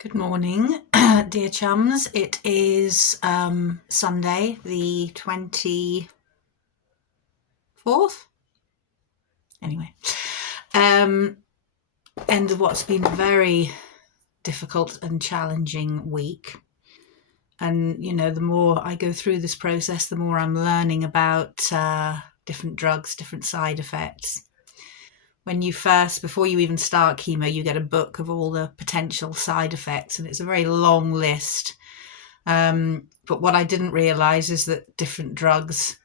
Good morning, dear chums. It is Sunday, the 24th. Anyway, end of what's been a very difficult and challenging week. And, the more I go through this process, the more I'm learning about different drugs, different side effects. Before you even start chemo, you get a book of all the potential side effects, and it's a very long list. But what I didn't realise is that different drugs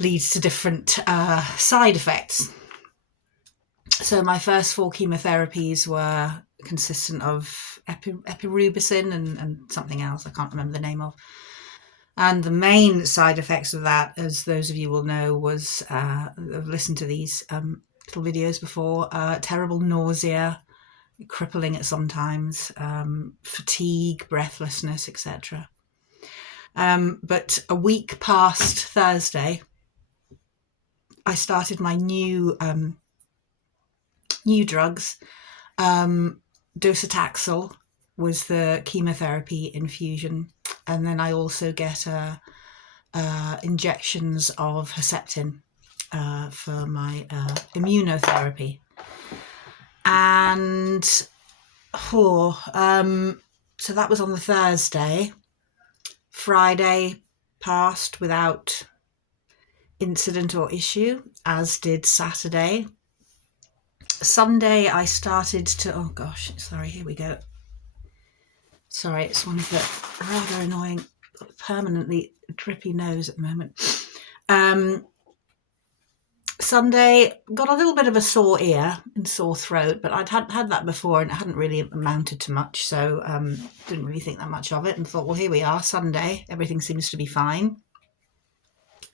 leads to different side effects. So my first 4 chemotherapies were consistent of epirubicin and something else I can't remember the name of. And the main side effects of that, as those of you will know, was I've listened to these little videos before, terrible nausea, crippling at sometimes, fatigue, breathlessness, etc. But a week past Thursday, I started my new drugs. Docetaxel was the chemotherapy infusion, and then I also get injections of Herceptin for my immunotherapy. And so that was on the Thursday. Friday passed without incident or issue, as did Saturday. Sunday I started to, here we go. Sorry, it's one of the rather annoying, permanently drippy nose at the moment. Sunday, got a little bit of a sore ear and sore throat, but I'd had that before and it hadn't really amounted to much, so didn't really think that much of it and thought, well, here we are, Sunday, everything seems to be fine.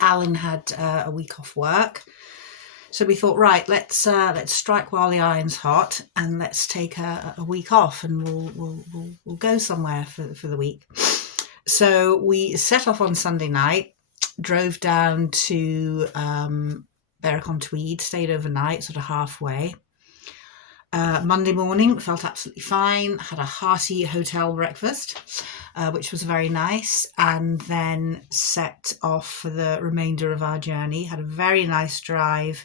Alan had a week off work, so we thought, right, let's strike while the iron's hot and let's take a week off and we'll go somewhere for the week. So we set off on Sunday night, drove down to Berwick-on-Tweed, stayed overnight, sort of halfway. Monday morning, felt absolutely fine, had a hearty hotel breakfast, which was very nice, and then set off for the remainder of our journey. Had a very nice drive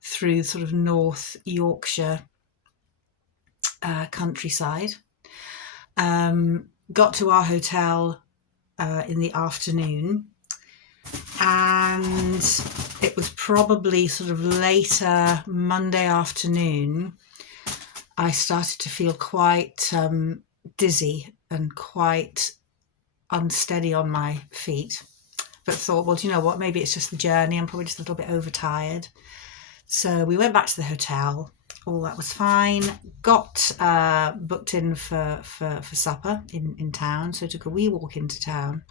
through sort of North Yorkshire countryside. Got to our hotel in the afternoon, and it was probably sort of later Monday afternoon I started to feel quite dizzy and quite unsteady on my feet, but thought, well, do you know what, maybe it's just the journey, I'm probably just a little bit overtired. So we went back to the hotel, all that was fine, got booked in for supper in town, so took a wee walk into town.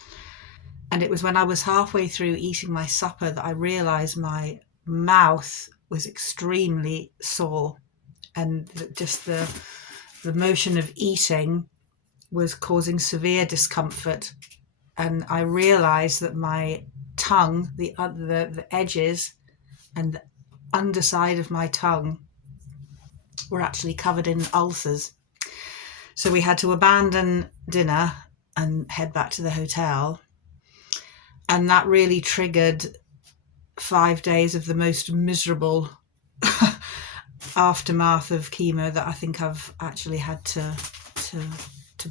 And it was when I was halfway through eating my supper that I realised my mouth was extremely sore, and just the motion of eating was causing severe discomfort. And I realised that my tongue, the edges and the underside of my tongue were actually covered in ulcers. So we had to abandon dinner and head back to the hotel. And that really triggered 5 days of the most miserable aftermath of chemo that I think I've actually had to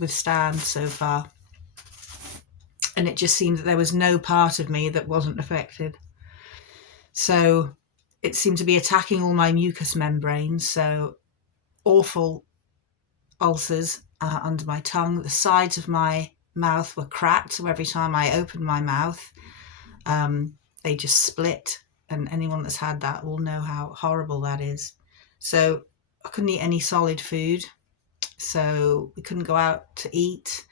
withstand so far. And it just seemed that there was no part of me that wasn't affected. So it seemed to be attacking all my mucous membranes. So awful ulcers under my tongue. The sides of my mouth were cracked, so every time I opened my mouth, they just split. And anyone that's had that will know how horrible that is. So I couldn't eat any solid food. So we couldn't go out to eat.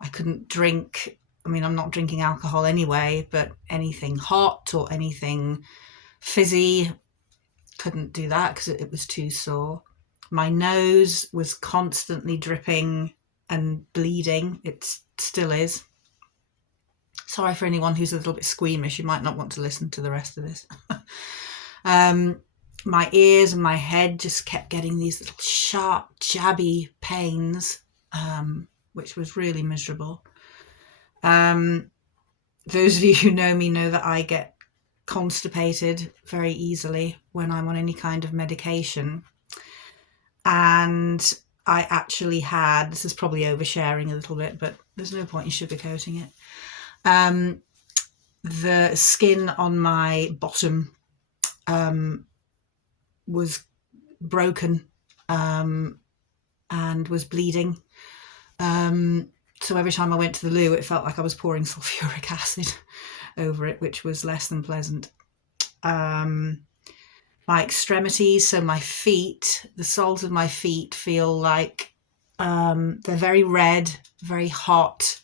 I couldn't drink. I mean, I'm not drinking alcohol anyway, but anything hot or anything fizzy, couldn't do that because it was too sore. My nose was constantly dripping and bleeding. It still is. Sorry for anyone who's a little bit squeamish. You might not want to listen to the rest of this. my ears and my head just kept getting these little sharp, jabby pains, which was really miserable. Those of you who know me know that I get constipated very easily when I'm on any kind of medication. And I actually had, this is probably oversharing a little bit, but there's no point in sugarcoating it. The skin on my bottom was broken and was bleeding. So every time I went to the loo, it felt like I was pouring sulfuric acid over it, which was less than pleasant. My extremities, so my feet, the soles of my feet feel like they're very red, very hot,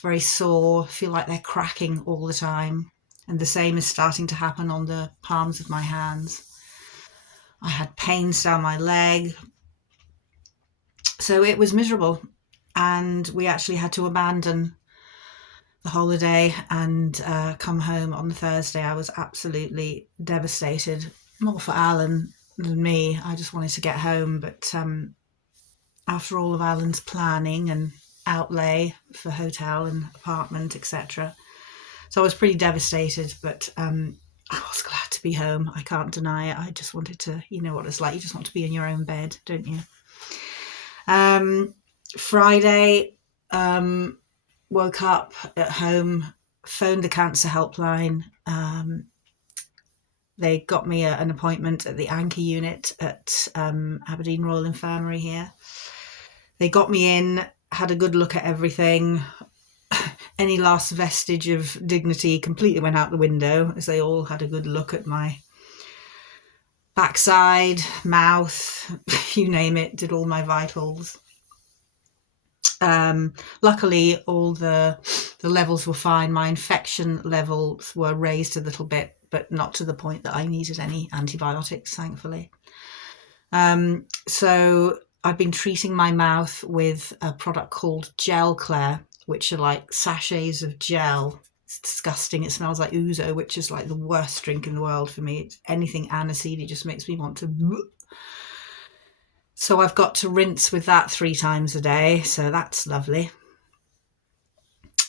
very sore, feel like they're cracking all the time. And the same is starting to happen on the palms of my hands. I had pains down my leg. So it was miserable. And we actually had to abandon the holiday and come home on the Thursday. I was absolutely devastated, more for Alan than me. I just wanted to get home, but after all of Alan's planning and outlay for hotel and apartment, etc. So I was pretty devastated, but I was glad to be home. I can't deny it. I just wanted to, you know what it's like. You just want to be in your own bed, don't you? Friday, woke up at home, phoned the cancer helpline. They got me an appointment at the Anchor unit at Aberdeen Royal Infirmary here. They got me in, had a good look at everything. Any last vestige of dignity completely went out the window as they all had a good look at my backside, mouth, you name it, did all my vitals. Luckily, all the levels were fine. My infection levels were raised a little bit, but not to the point that I needed any antibiotics, thankfully. So I've been treating my mouth with a product called Gelclair, which are like sachets of gel. It's disgusting. It smells like ouzo, which is like the worst drink in the world for me. It's anything aniseed, it just makes me want to... So I've got to rinse with that 3 times a day, so that's lovely.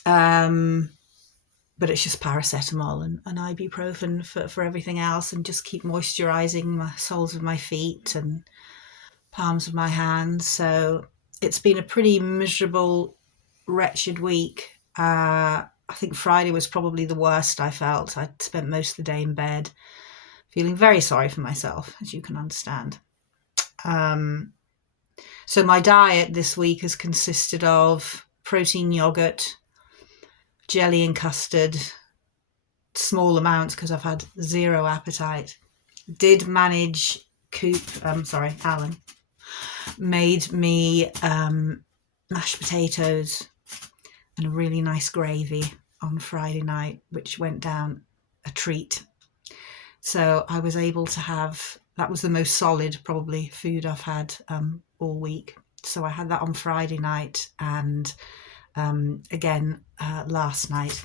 But it's just paracetamol and ibuprofen for everything else, and just keep moisturising my soles of my feet and palms of my hands. So it's been a pretty miserable, wretched week. I think Friday was probably the worst I felt. I'd spent most of the day in bed, feeling very sorry for myself, as you can understand. So my diet this week has consisted of protein yogurt, jelly and custard, small amounts because I've had zero appetite. Did manage Alan made me mashed potatoes and a really nice gravy on Friday night, which went down a treat. So I was able to have, that was the most solid probably food I've had all week. So I had that on Friday night and again last night.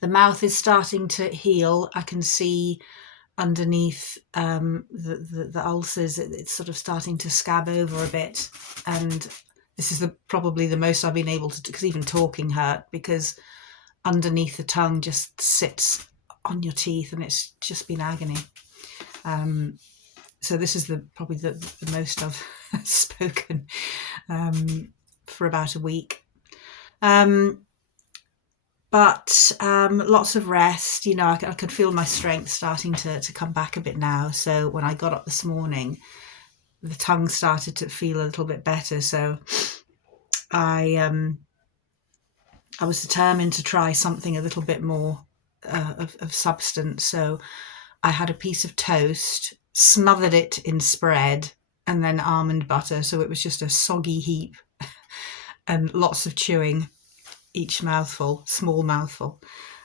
The mouth is starting to heal. I can see underneath the ulcers, it's sort of starting to scab over a bit. And this is probably the most I've been able to do, because even talking hurt, because underneath the tongue just sits on your teeth and it's just been agony. So this is probably the most I've spoken for about a week. But lots of rest. You know, I could feel my strength starting to come back a bit now. So when I got up this morning, the tongue started to feel a little bit better. So I was determined to try something a little bit more of substance. So I had a piece of toast, smothered it in spread, and then almond butter. So it was just a soggy heap and lots of chewing, each mouthful, small mouthful.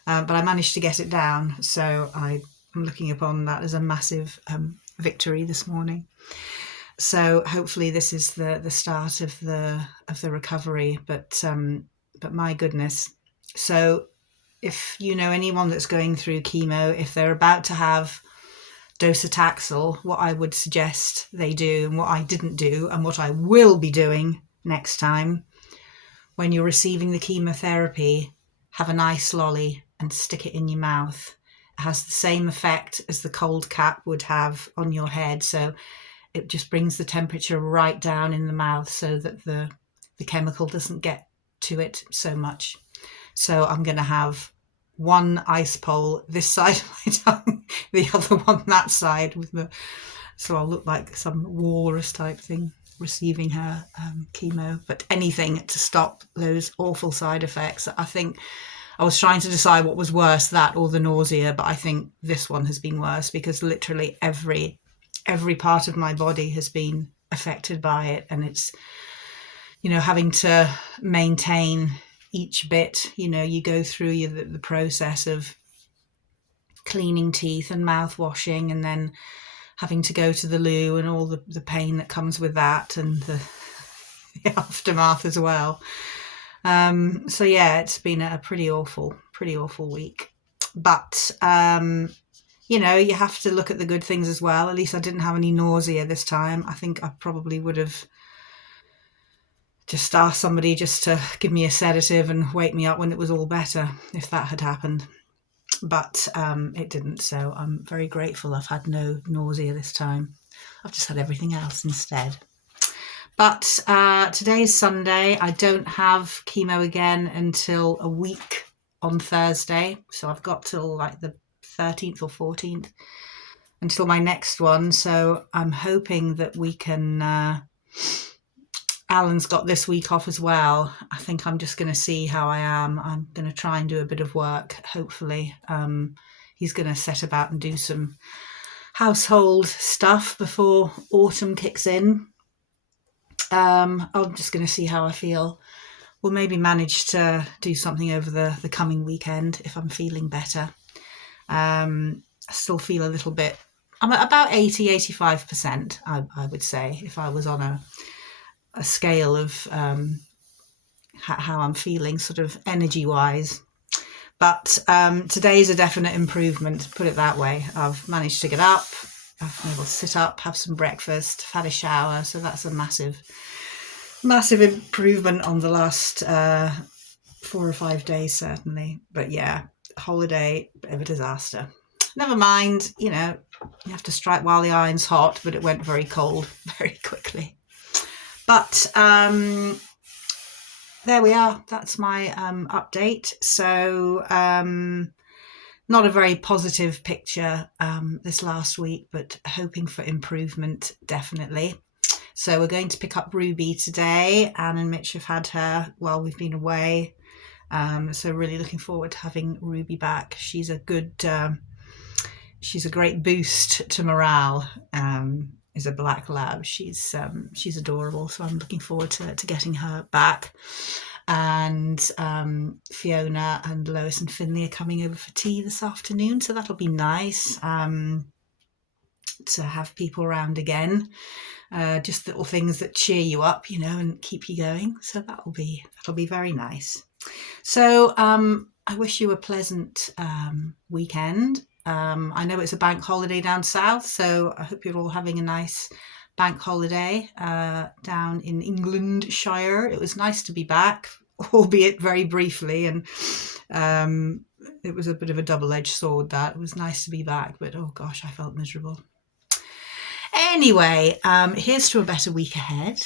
But I managed to get it down. So I'm looking upon that as a massive victory this morning. So hopefully this is the start of the recovery. But my goodness. So if you know anyone that's going through chemo, if they're about to have docetaxel, what I would suggest they do and what I didn't do and what I will be doing next time, when you're receiving the chemotherapy, have an ice lolly and stick it in your mouth. It has the same effect as the cold cap would have on your head. So it just brings the temperature right down in the mouth so that the chemical doesn't get to it so much. So I'm going to have one ice pole this side of my tongue, the other one that side, so I'll look like some walrus type thing receiving her chemo. But anything to stop those awful side effects. I think I was trying to decide what was worse, that or the nausea, but I think this one has been worse because literally every part of my body has been affected by it, and it's, having to maintain each bit. You go through the process of cleaning teeth and mouth washing, and then having to go to the loo and all the pain that comes with that, and the aftermath as well. So yeah, it's been a pretty awful week. But you have to look at the good things as well. At least I didn't have any nausea this time. I think I probably would have just asked somebody just to give me a sedative and wake me up when it was all better, if that had happened. But it didn't, so I'm very grateful I've had no nausea this time. I've just had everything else instead. But today's Sunday. I don't have chemo again until a week on Thursday. So I've got till like the 13th or 14th until my next one. So I'm hoping that we can... Alan's got this week off as well. I think I'm just going to see how I am. I'm going to try and do a bit of work, hopefully. He's going to set about and do some household stuff before autumn kicks in. I'm just going to see how I feel. We'll maybe manage to do something over the coming weekend if I'm feeling better. I still feel a little bit... I'm at about 80-85%, I would say, if I was on a scale of how I'm feeling sort of energy wise. But today's a definite improvement, put it that way. I've managed to get up, I've been able to sit up, have some breakfast, had a shower, so that's a massive improvement on the last 4 or 5 days certainly. But yeah, holiday, bit of a disaster. Never mind, you have to strike while the iron's hot, but it went very cold very quickly. But there we are. That's my update. So not a very positive picture this last week, but hoping for improvement, definitely. So we're going to pick up Ruby today. Anne and Mitch have had her while we've been away. So really looking forward to having Ruby back. She's a great boost to morale. Is a black lab. She's adorable, so I'm looking forward to getting her back. And Fiona and Lois and Finley are coming over for tea this afternoon, so that'll be nice to have people around again. Just little things that cheer you up, and keep you going. So that'll be very nice. So I wish you a pleasant weekend. I know it's a bank holiday down south, so I hope you're all having a nice bank holiday down in Englandshire. It was nice to be back, albeit very briefly, and it was a bit of a double-edged sword. That it was nice to be back, but oh gosh, I felt miserable. Anyway, here's to a better week ahead,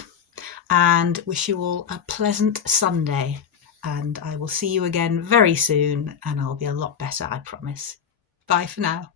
and wish you all a pleasant Sunday. And I will see you again very soon, and I'll be a lot better, I promise. Bye for now.